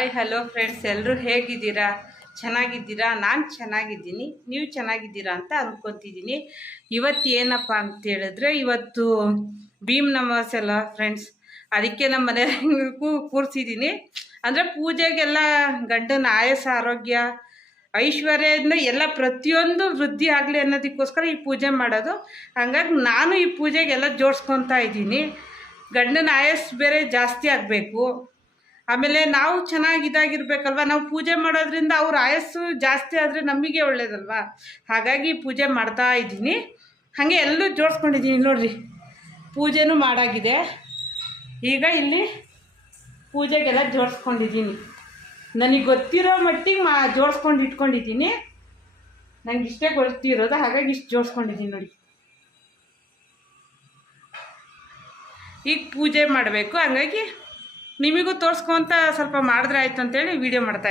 Hi hello friends ಎಲ್ಲರೂ ಹೇಗಿದ್ದೀರಾ? ಚೆನ್ನಾಗಿದ್ದೀರಾ? ನಾನು ಚೆನ್ನಾಗಿದ್ದೀನಿ. ನೀವು ಚೆನ್ನಾಗಿದ್ದೀರಾ ಅಂತ ಅಂದ್ಕೊತಿದ್ದೀನಿ ಇವತ್ತು ಏನಪ್ಪ ಅಂತ ಹೇಳಿದ್ರೆ, ಇವತ್ತು ಭೀಮ್ ನಮಾಸ್ ಎಲ್ಲ ಫ್ರೆಂಡ್ಸ್ ಅದಕ್ಕೆ ನಮ್ಮ ಮನೆಗೂ ಕೂರಿಸಿದ್ದೀನಿ. ಅಂದರೆ ಪೂಜೆಗೆಲ್ಲ ಗಂಡನ ಆಯಸ ಆರೋಗ್ಯ, ಐಶ್ವರ್ಯದಿಂದ ಎಲ್ಲ ಪ್ರತಿಯೊಂದು ವೃದ್ಧಿ ಆಗಲಿ ಅನ್ನೋದಕ್ಕೋಸ್ಕರ ಈ ಪೂಜೆ ಮಾಡೋದು. ಹಂಗಾಗಿ ನಾನು ಈ ಪೂಜೆಗೆಲ್ಲ ಜೋಡಿಸ್ಕೊತಾ ಇದ್ದೀನಿ. ಗಂಡನ ಆಯಸ್ಸು ಬೇರೆ ಜಾಸ್ತಿ ಆಗಬೇಕು. ಆಮೇಲೆ ನಾವು ಚೆನ್ನಾಗಿ ಇದಾಗಿರ್ಬೇಕಲ್ವ? ನಾವು ಪೂಜೆ ಮಾಡೋದ್ರಿಂದ ಅವ್ರ ಆಯಸ್ಸು ಜಾಸ್ತಿ ಆದರೆ ನಮಗೆ ಒಳ್ಳೇದಲ್ವಾ? ಹಾಗಾಗಿ ಪೂಜೆ ಮಾಡ್ತಾ ಇದ್ದೀನಿ. ಹಾಗೆ ಎಲ್ಲೂ ಜೋಡಿಸ್ಕೊಂಡಿದ್ದೀನಿ ನೋಡ್ರಿ. ಪೂಜೆನೂ ಮಾಡಾಗಿದೆ. ಈಗ ಇಲ್ಲಿ ಪೂಜೆಗೆಲ್ಲ ಜೋಡಿಸ್ಕೊಂಡಿದ್ದೀನಿ. ನನಗೆ ಗೊತ್ತಿರೋ ಮಟ್ಟಿಗೆ ಮಾ ಜೋಡಿಸ್ಕೊಂಡು ಇಟ್ಕೊಂಡಿದ್ದೀನಿ. ನನಗೆ ಇಷ್ಟೇ ಗೊತ್ತಿರೋದು, ಹಾಗಾಗಿ ಇಷ್ಟು ಜೋಡಿಸ್ಕೊಂಡಿದ್ದೀನಿ ನೋಡಿ. ಈಗ ಪೂಜೆ ಮಾಡಬೇಕು. ಹಂಗಾಗಿ ನಿಮಗೂ ತೋರಿಸ್ಕೊಂತ ಸ್ವಲ್ಪ ಮಾಡಿದ್ರೆ ಆಯ್ತು ಅಂತೇಳಿ ವಿಡಿಯೋ ಮಾಡ್ತಾ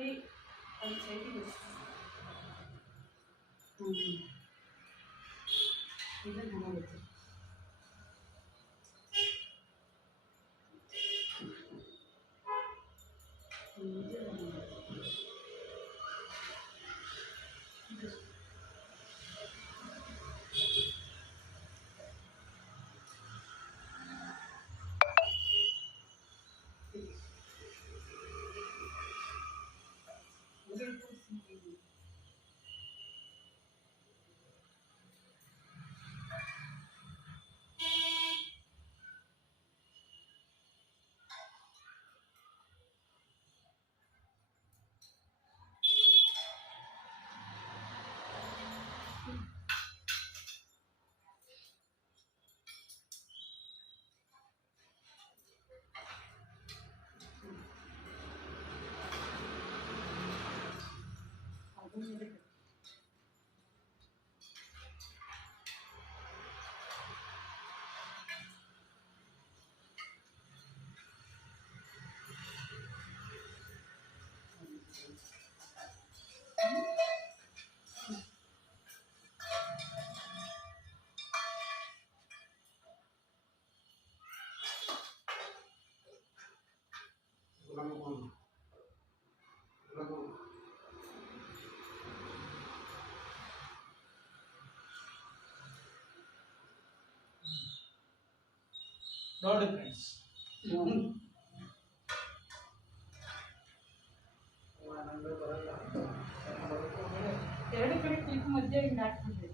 Okay, I'm 事。嗯 ಇದ್ದೀನಿ ನೋಡಿ ಫ್ರೆಂಡ್ಸ್ ಎರಡು ಕಡೆ ಕ್ಲಿಪ್ ಮಧ್ಯೆ ಹಿಂಗೆ ಹಾಕ್ಬಿಡ್ಬೇಕು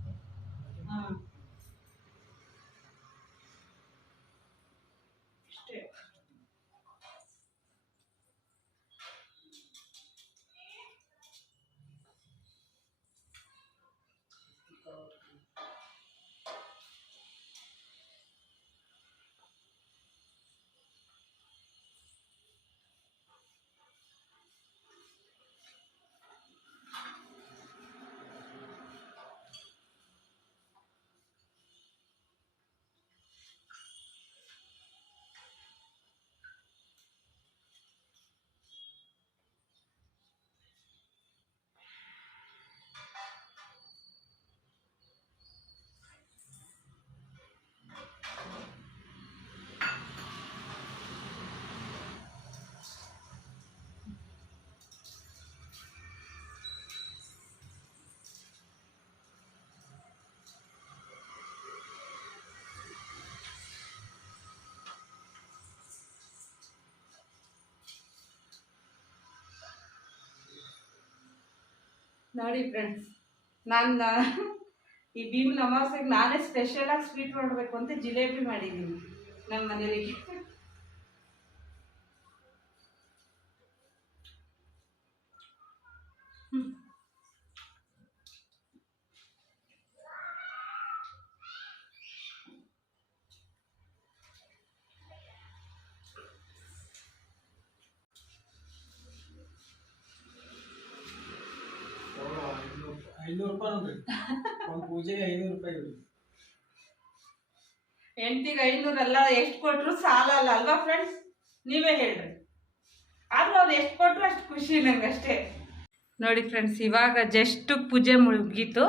ನೋಡಿ ಫ್ರೆಂಡ್ಸ್ ನಾನು ಈ ಭೀಮ್ ಅಮಾವಾಸ್ಯೆಗೆ ನಾನೇ ಸ್ಪೆಷಲಾಗಿ ಸ್ವೀಟ್ ಮಾಡಬೇಕು ಅಂತ ಜಿಲೇಬಿ ಮಾಡಿದ್ದೀನಿ ನಮ್ಮ ಮನೆಯವರಿಗೆ ಐನೂರು ರೂಪಾಯಿ ನೋಡ್ರಿ ಒಂದು ಪೂಜೆಗೆ ಐನೂರು ರೂಪಾಯಿ ಇವ್ರಿ ಹೆಂಡ್ತಿಗೆ ಐನೂರಲ್ಲ ಎಷ್ಟು ಕೊಟ್ಟರು ಸಾಲಲ್ಲ ಅಲ್ವಾ ಫ್ರೆಂಡ್ಸ್ ನೀವೇ ಹೇಳ್ರಿ. ಆದ್ರೂ ಅವ್ರು ಎಷ್ಟು ಕೊಟ್ಟರು ಅಷ್ಟು ಖುಷಿ ನಂಗೆ ಅಷ್ಟೇ. ನೋಡಿ ಫ್ರೆಂಡ್ಸ್ ಇವಾಗ ಜಸ್ಟ್ ಪೂಜೆ ಮುಗೀತು.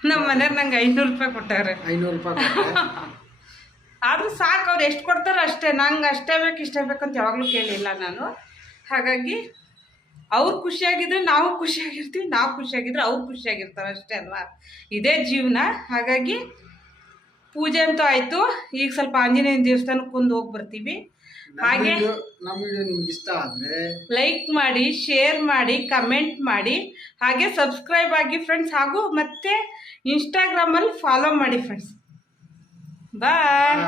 ನಮ್ಮ ಮನೆಯವ್ರು ನಂಗೆ ಐನೂರು ರೂಪಾಯಿ ಕೊಟ್ಟಾರೆ ಐನೂರು ರೂಪಾಯಿ ಆದರೂ ಆದ್ರೂ ಸಾಕು ಅವ್ರು ಎಷ್ಟು ಕೊಡ್ತಾರೋ ಅಷ್ಟೇ. ನಂಗೆ ಅಷ್ಟೇ ಬೇಕು ಇಷ್ಟೇ ಬೇಕಂತ ಯಾವಾಗಲೂ ಕೇಳಿಲ್ಲ ನಾನು. ಹಾಗಾಗಿ ಅವ್ರು ಖುಷಿಯಾಗಿದ್ರೆ ನಾವು ಖುಷಿಯಾಗಿರ್ತೀವಿ ನಾವು ಖುಷಿಯಾಗಿದ್ರೆ ಅವ್ರು ಖುಷಿಯಾಗಿರ್ತಾರೆ ಅಷ್ಟೇ ಅಲ್ವಾ? ಇದೇ ಜೀವನ. ಹಾಗಾಗಿ ಪೂಜೆ ಅಂತೂ ಆಯಿತು. ಈಗ ಸ್ವಲ್ಪ ಆಂಜನೇಯನ ದೇವಸ್ಥಾನಕ್ಕೆ ಒಂದು ಹೋಗಿ ಬರ್ತೀವಿ. ಹಾಗೆ ನಮ್ಮ ವಿಡಿಯೋ ನಿಮ್ಗೆ ಇಷ್ಟ ಆದ್ರೆ ಲೈಕ್ ಮಾಡಿ ಶೇರ್ ಮಾಡಿ ಕಮೆಂಟ್ ಮಾಡಿ. ಹಾಗೆ ಸಬ್ಸ್ಕ್ರೈಬ್ ಆಗಿ ಫ್ರೆಂಡ್ಸ್ ಹಾಗೂ ಮತ್ತೆ ಇನ್ಸ್ಟಾಗ್ರಾಮಲ್ಲಿ ಫಾಲೋ ಮಾಡಿ ಫ್ರೆಂಡ್ಸ್ ಬಾಯ್